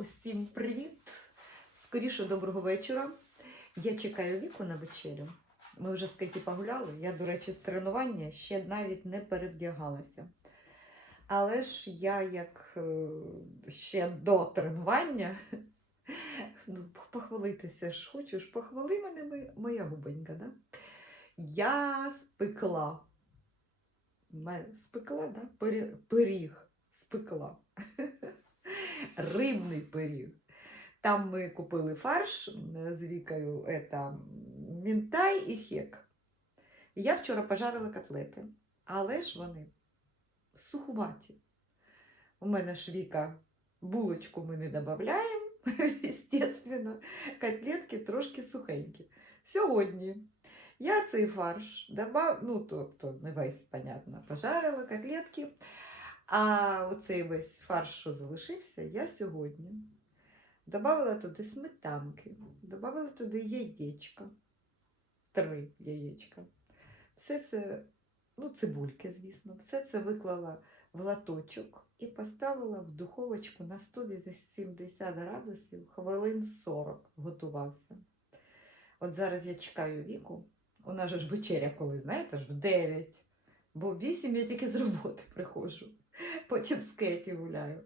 Усім привіт! Скоріше доброго вечора. Я чекаю віку на вечерю. Ми вже з Кеті погуляли. Я, до речі, з тренування ще навіть не перевдягалася. Але ж я, як е, ще до тренування, ну, похвалитися ж хочеш, похвали мене моя губенька, да? Я спекла. Спекла, да? Пиріг спекла. Рибний пиріг. Там ми купили фарш з Вікою, это, мінтай і хек. Я вчора пожарила котлети, але ж вони сухуваті. У мене ж Віка булочку ми не додаємо, естественно, котлетки трошки сухенькі. Сьогодні я цей фарш добав, ну, тобто, не весь, понятно, пожарила котлетки. А оцей весь фарш, що залишився, я сьогодні додала туди сметанки, додала туди яєчка, три яєчка. Все це, ну, цибульки, звісно, все це виклала в латочок і поставила в духовочку на 180 градусів хвилин 40 готувався. От зараз я чекаю віку. У нас ж вечеря коли, знаєте ж, в 9. Бо в 8 я тільки з роботи приходжу. Потім з Кеті гуляю.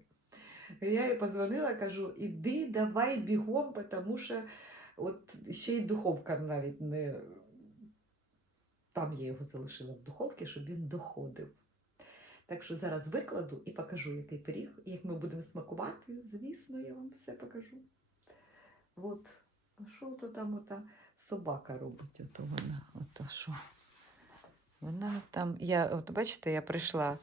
Я їй позвонила, кажу, іди давай бігом, тому що от ще й духовка навіть не. Там я його залишила в духовці, щоб він доходив. Так що зараз викладу і покажу, який пиріг. І як ми будемо смакувати, звісно, я вам все покажу. От, що то там ота собака робить? Ото вона, ото що? Вона там, я, от бачите, я прийшла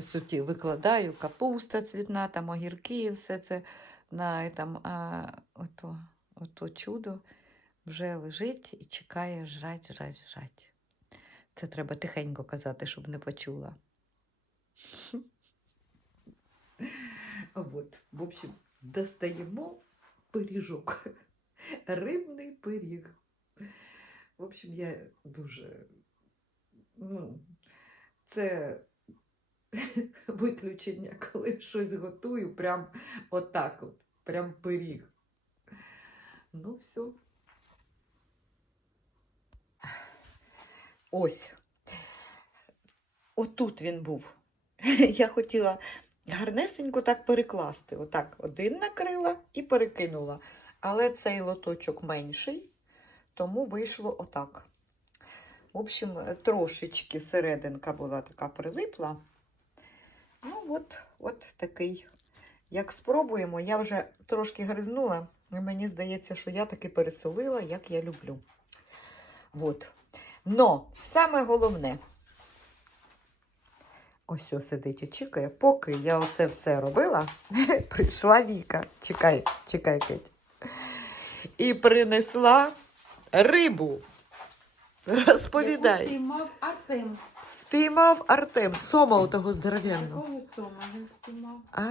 суті, викладаю капуста цвітна, там огірки, все це на там, а, ото, ото чудо вже лежить і чекає жрать, жрать, жрать. Це треба тихенько казати, щоб не почула. От, в общем, достаємо пиріжок. Рибний пиріг. В общем, я дуже. Ну, це виключення, коли щось готую, прям отак от, прям пиріг. Ну, все. Ось. Отут він був. Я хотіла гарнесенько так перекласти. Отак один накрила і перекинула. Але цей лоточок менший, тому вийшло отак. В общем, трошечки серединка була така прилипла. Ну, от, от такий. Як спробуємо, я вже трошки гризнула, і мені здається, що я таки пересолила, як я люблю. От. Но саме головне, ось ось сидить і чекає, поки я оце все робила, прийшла Віка. Чекай, чекай, Кеть. І принесла рибу. Розповідай. Яку спіймав Артем. Спіймав Артем, сома у того здоровенного. Такого сома він спіймав. А,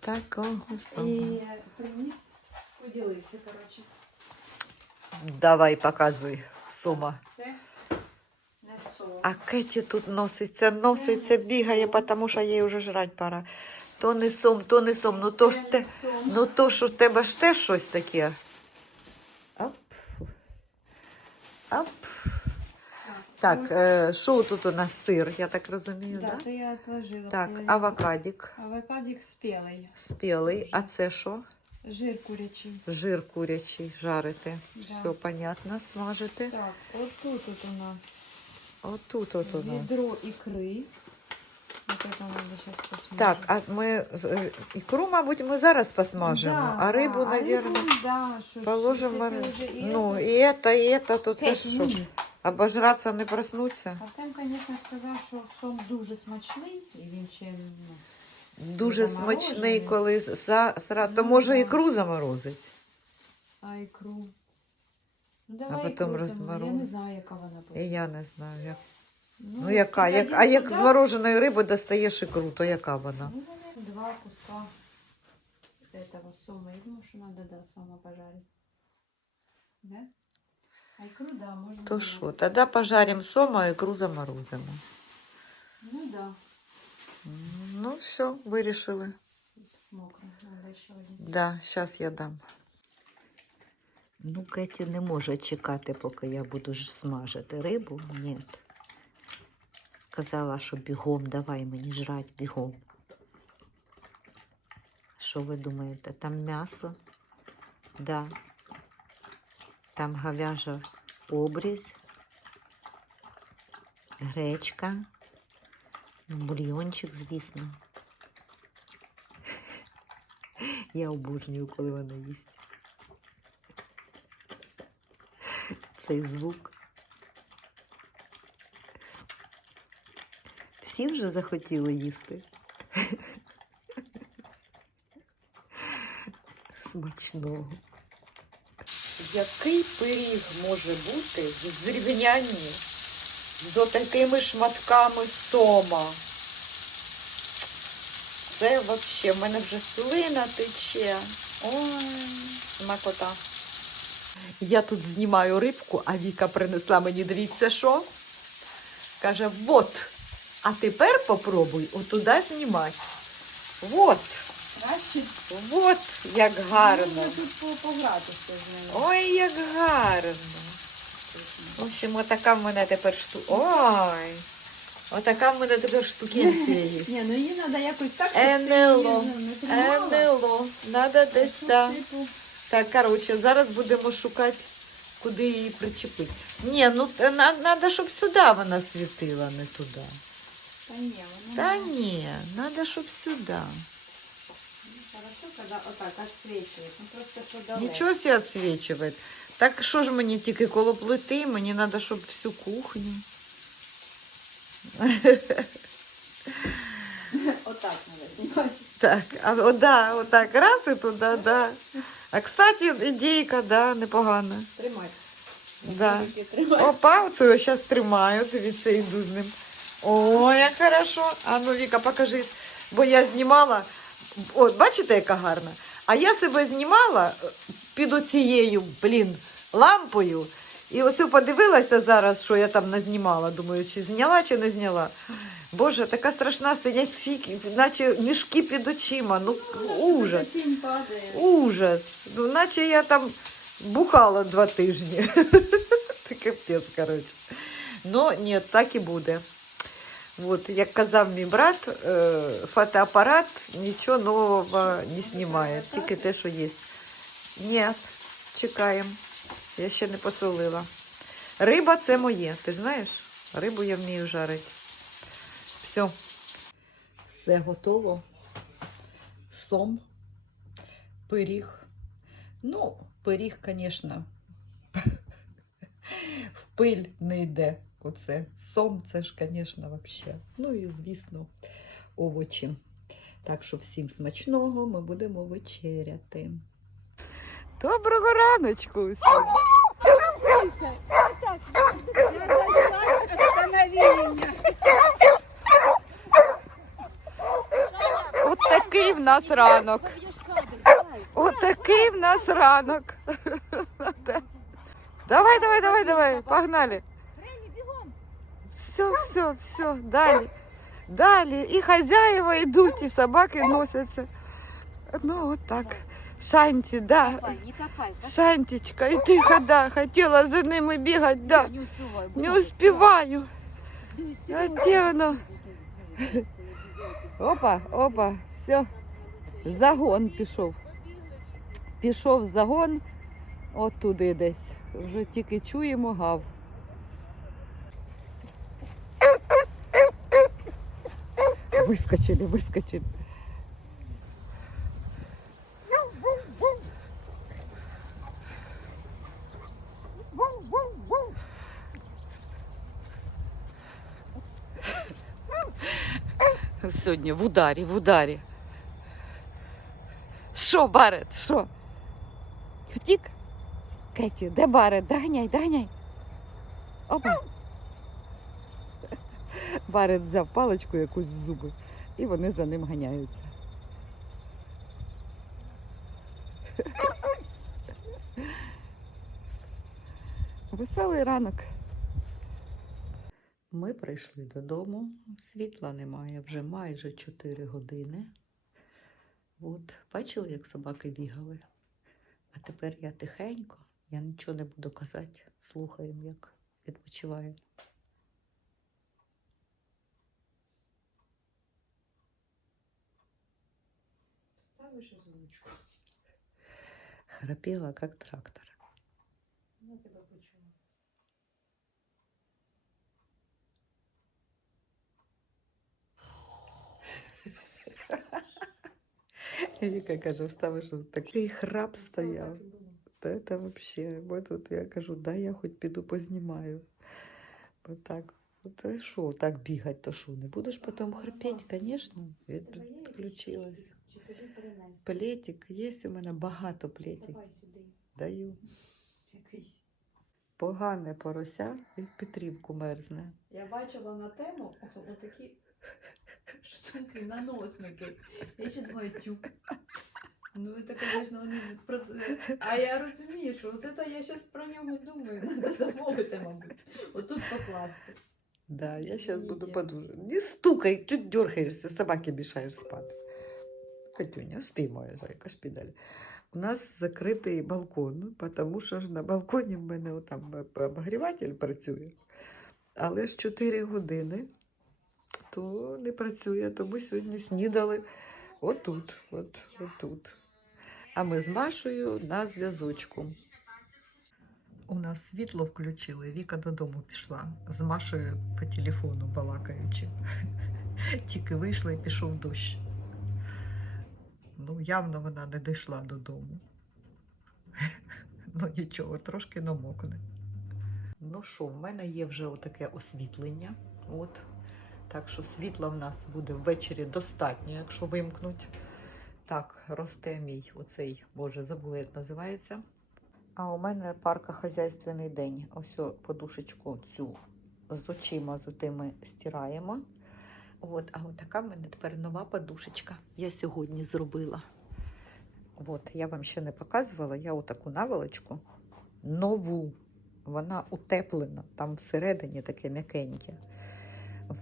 такого сома. І приніс, поділився, коротше. Давай, показуй, сома. Це не сом. А Кеті тут носиться, носиться, бігає, тому що їй вже жрать пора. То не сом, то не сом. Ну то ж Це те, не сом. ну то ж у тебе ж теж щось таке. Оп. Оп. Так, ось, е, що тут у нас сир, я так розумію, да, так? то я отложила. Так, Це авокадик Авокадик спілий. спілий. А це що? Жир курячий. Жир курячий жарити. Да. Все понятно, смажити. Так, отут от у нас Отут от у нас. відро ікри. Вот это надо сейчас посмотреть. Так, а ми з- е, ікру, мабуть, ми зараз посмажемо, Да, а рибу, да, а наверное, рибу, да, що ж, положимо. це ри- вже і Ну, це. і это, і это, то це Кеть, ж що? ні. Обожратися не проснуться. Артем, звісно, сказав, що сон дуже смачний, і він ще ну, Дуже смачний, коли за, сра... то Ну, може да. ікру заморозить. а ікру. Ну, давай потім ікру Я не знаю, яка вона буде. І я не знаю. Як... Ну, Ну, яка? Як... А як з сюди, мороженої риби достаєш ікру, то яка вона? Ну, наверное, два куска этого сома. Я думаю, что надо, да, сома пожарить. Да? А икру, да, можно. То пожарить. що, тоді пожаримо сома, а ікру заморозимо. Ну, да. Ну, все, вирішили. Тут мокро, надо ще один. Да, зараз я дам. Ну, Кеті не може чекати, поки я буду ж смажити рибу. Ні. Сказала, що бігом, давай мені жрать бігом. Що ви думаєте? Там м'ясо? Да. Там говяжа обрізь, гречка, бульйончик, звісно. Я обожнюю, коли вона їсть. Цей звук. Всі вже захотіли їсти. Смачного. Який пиріг може бути в зрівнянні з такими шматками сома? Це взагалі, в мене вже слина тече. Ой, смакота. Я тут знімаю рибку, а Віка принесла мені, дивіться, що? Каже, вот. А тепер попробуй отуда знімати. Вот, Краще. вот, як гарно. Тут погратися з нею. Ой, як гарно. В общем, отака в мене тепер шту... Ой, отака в мене тепер є. Ні, ну її треба якось так, щоб ти НЛО. ну, не тримала. НЛО. Надо десь, Щоб, да. типу, Так, коротше, зараз будемо шукати, куди її причепити. Ні, ну треба, щоб сюди вона світила, не туди. Та ні, вона... Та ні, треба, щоб сюди. Хорошо, коли отак відсвічує. Ну просто далеко. Нічого себе відсвічувати. Так що ж мені тільки коло плити, мені треба, щоб всю кухню. Отак треба знімати. Так, а о, да, отак, раз і туди, да. А кстати, ідейка, да, непогана. Тримай. Да. Руки тримай. Опа, оце зараз тримаю, дивіться, йду з ним. О, як хорошо. А ну, Віка, покажи. Бо я знімала. От, бачите, яка гарна? А я себе знімала е, під оцією, блін, лампою. І оцю подивилася зараз, що я там назнімала. Думаю, чи зняла, чи не зняла. Боже, така страшна сидять всі, наче мішки під очима. Ну, ужас. Ужас. Ну, наче я там бухала два тижні. Це капець, коротше. Ну, ні, так і буде. От, як казав мій брат, е, фотоапарат нічого нового не знімає, тільки те, що є. Ні, чекаємо. Я ще не посолила. Риба це моє, ти знаєш? Рибу я вмію жарити. Все. Все готово. Сом пиріг. Ну, пиріг, звісно, в пиль не йде. Оце. Сом це ж, звісно, взагалі. Ну і, звісно, овочі. Так що всім смачного ми будемо вечеряти. Доброго раночку! усім! От такий в нас ранок. От такий в нас ранок. Давай, давай, давай, давай, погнали. Все, все, все, далі. Далі. І хазяїва йдуть, і собаки носяться. Ну, от так. Шанті, да. Не копай, Шантічка, і тихо, да. Хотіла за ними бігати, да. Не успеваю. Не успіваю. А де воно? Опа, опа, все. Загон пішов. Пішов загон от туди десь. Вже тільки чуємо гав. Вискочили, вискочили. Сьогодні в ударі, в ударі. Що, Барет, що? Втік? Кеті, де Барет? Доганяй, доганяй. Опа. Барет взяв паличку якусь в зуби, і вони за ним ганяються. Веселий ранок. Ми прийшли додому. Світла немає вже майже 4 години. От, бачили, як собаки бігали? А тепер я тихенько, я нічого не буду казати. Слухаємо, як відпочиваємо. Ставиш озвучку. Храпіла, як трактор. Я тебе почула. Віка каже, ставиш такий храп стояв. Так і було. Та це вообще, бо тут я кажу, дай я хоч піду познімаю. Бо так, то і що, так бігать, то що, не будеш потім храпеть, звісно, від, Плетик? Є у мене багато сюди. Даю. Якийсь. Погане порося і в Петрівку мерзне. Я бачила на тему такі штуки, наносники. Я ще думаю, тю. Ну, це, звісно, вони. А я розумію, що от це я зараз про нього думаю, треба замовити, мабуть. Отут покласти. Да, я зараз буду подужати. Не стукай, тут дергаєшся, собаки мішаєш спати. Катюня, спи, моя зайка, спи далі. У нас закритий балкон, тому що ж на балконі в мене отам обогріватель працює. Але ж 4 години то не працює, тому сьогодні снідали отут, от, отут. А ми з Машею на зв'язочку. У нас світло включили, Віка додому пішла з Машею по телефону балакаючи. Тільки вийшла і пішов дощ. Ну, явно вона не дійшла додому. Ну нічого, трошки намокне. Ну що, в мене є вже отаке освітлення. От. Так що світла в нас буде ввечері достатньо, якщо вимкнуть. Так, росте мій оцей, боже, забула, як називається. А у мене паркохозяйственний день. Ось подушечку цю з очима з отими стираємо. От, а от така в мене тепер нова подушечка. Я сьогодні зробила. От, я вам ще не показувала, я отаку наволочку нову. Вона утеплена, там всередині таке м'якеньке.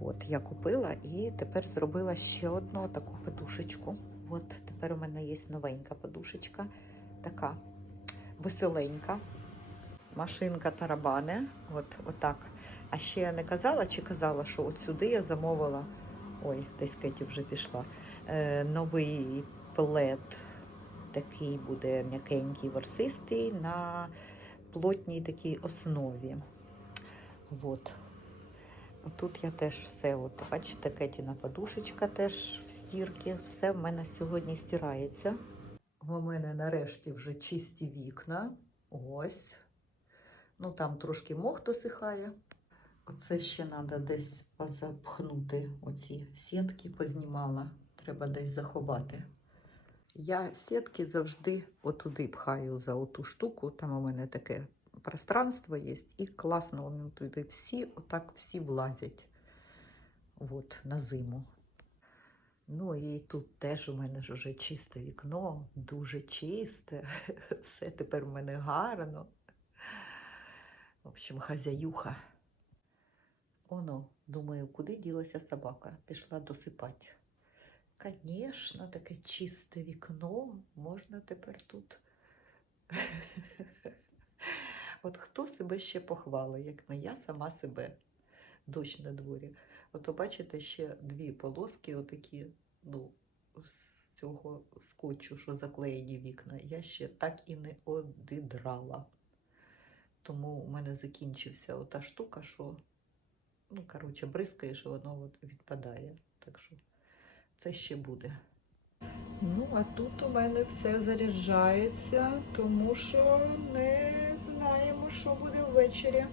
От, я купила і тепер зробила ще одну таку подушечку. От тепер у мене є новенька подушечка, така веселенька. Машинка тарабане. От, отак. А ще я не казала чи казала, що от сюди я замовила. Ой, десь Кеті вже пішла. Е, новий плед. Такий буде м'якенький, ворсистий на плотній такій основі. От. Тут я теж все, от, бачите, Кетіна подушечка теж в стірці. Все в мене сьогодні стирається. У мене нарешті вже чисті вікна. Ось. Ну там трошки мох досихає. Оце ще треба десь позапхнути. Оці сітки познімала. Треба десь заховати. Я сітки завжди отуди пхаю за оту штуку. Там у мене таке пространство є, і класно вони туди всі, отак всі влазять. От, на зиму. Ну і тут теж у мене ж уже чисте вікно, дуже чисте. Все тепер у мене гарно. В общем, хазяюха. Оно, думаю, куди ділася собака? Пішла досипати. Звісно, таке чисте вікно можна тепер тут. От хто себе ще похвалить, як не я сама себе. Дощ на дворі. Ото бачите ще дві полоски, отакі, ну, з цього скотчу, що заклеєні вікна. Я ще так і не одідрала. Тому у мене закінчився ота штука, що, ну, коротше, бризкаєш, і воно от відпадає. Так що це ще буде. Ну, а тут у мене все заряджається, тому що не знаємо, що буде ввечері.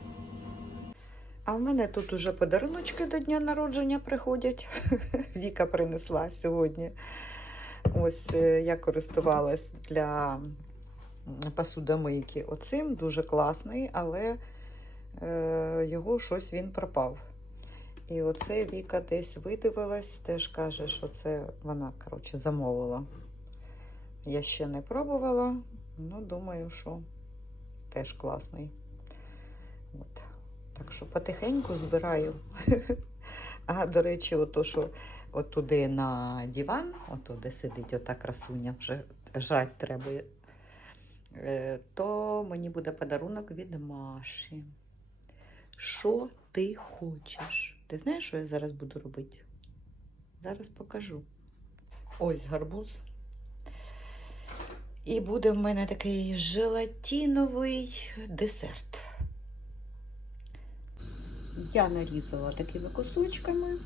А в мене тут уже подаруночки до дня народження приходять. Віка принесла сьогодні. Ось е, я користувалась для посудомийки оцим, дуже класний, але е, його щось він пропав. І оце Віка десь видивилась, теж каже, що це вона коротше, замовила. Я ще не пробувала, ну думаю, що теж класний. От. Так що потихеньку збираю. А, до речі, ото, що отуди на диван, отуди сидить ота красуня, вже жать треба. Е, То мені буде подарунок від Маші. Що ти хочеш? Ти знаєш, що я зараз буду робити? Зараз покажу. Ось гарбуз. І буде в мене такий желатиновий десерт. Я нарізала такими кусочками.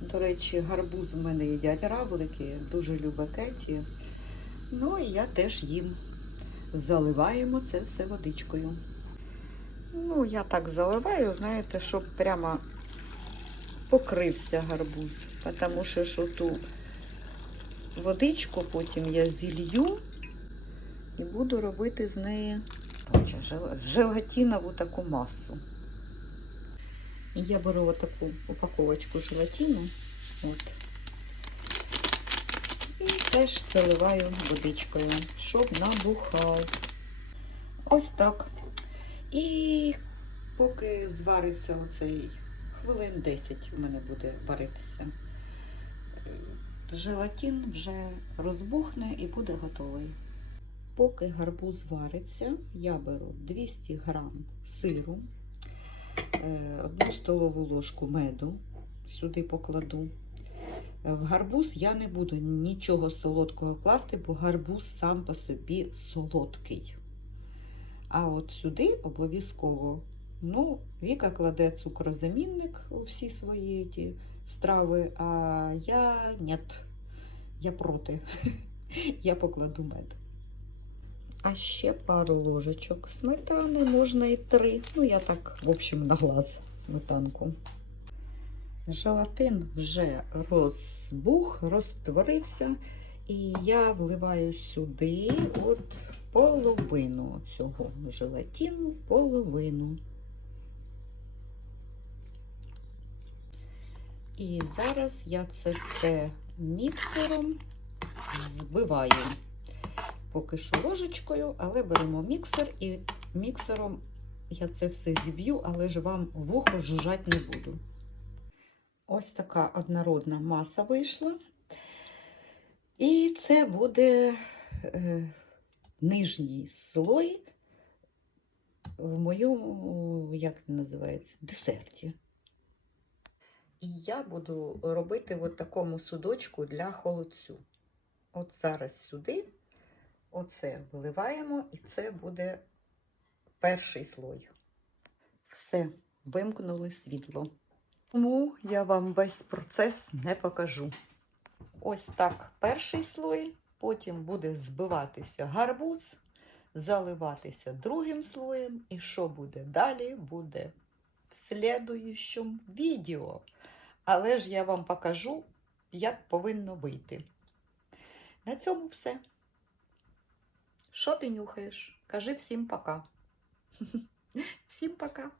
До речі, гарбуз в мене їдять равлики, дуже любить Кеті. Ну і я теж їм. Заливаємо це все водичкою. Ну, я так заливаю, знаєте, щоб прямо покрився гарбуз. Тому що що ту водичку потім я зілью і буду робити з неї коротше, жел- желатинову таку масу. Я беру отаку упаковочку желатину. От. І теж заливаю водичкою, щоб набухав. Ось так. І поки звариться оцей хвилин 10 у мене буде варитися. е, Желатин вже розбухне і буде готовий. Поки гарбуз вариться, я беру 200 грам сиру, е, одну столову ложку меду сюди покладу. Е, В гарбуз я не буду нічого солодкого класти, бо гарбуз сам по собі солодкий. А от сюди обов'язково, ну, Віка кладе цукрозамінник у всі свої ті страви, а я нет, я проти. Я покладу мед. А ще пару ложечок сметани, можна і три. Ну, я так, в общем, на глаз сметанку. Желатин вже розбух, розтворився, і я вливаю сюди от половину цього желатину, половину. І зараз я це все міксером збиваю. Поки що ложечкою, але беремо міксер і міксером я це все зіб'ю, але ж вам вухо жужжать не буду. Ось така однородна маса вийшла. І це буде е, нижній слой в моєму, як він називається, десерті. І я буду робити в такому судочку для холодцю. От зараз сюди, оце виливаємо, і це буде перший слой. Все, вимкнули світло. Тому я вам весь процес не покажу. Ось так перший слой, потім буде збиватися гарбуз, заливатися другим слоєм. І що буде далі, буде в слідуючому відео. Але ж я вам покажу, як повинно вийти. На цьому все. Що ти нюхаєш? Кажи всім пока. Всім пока.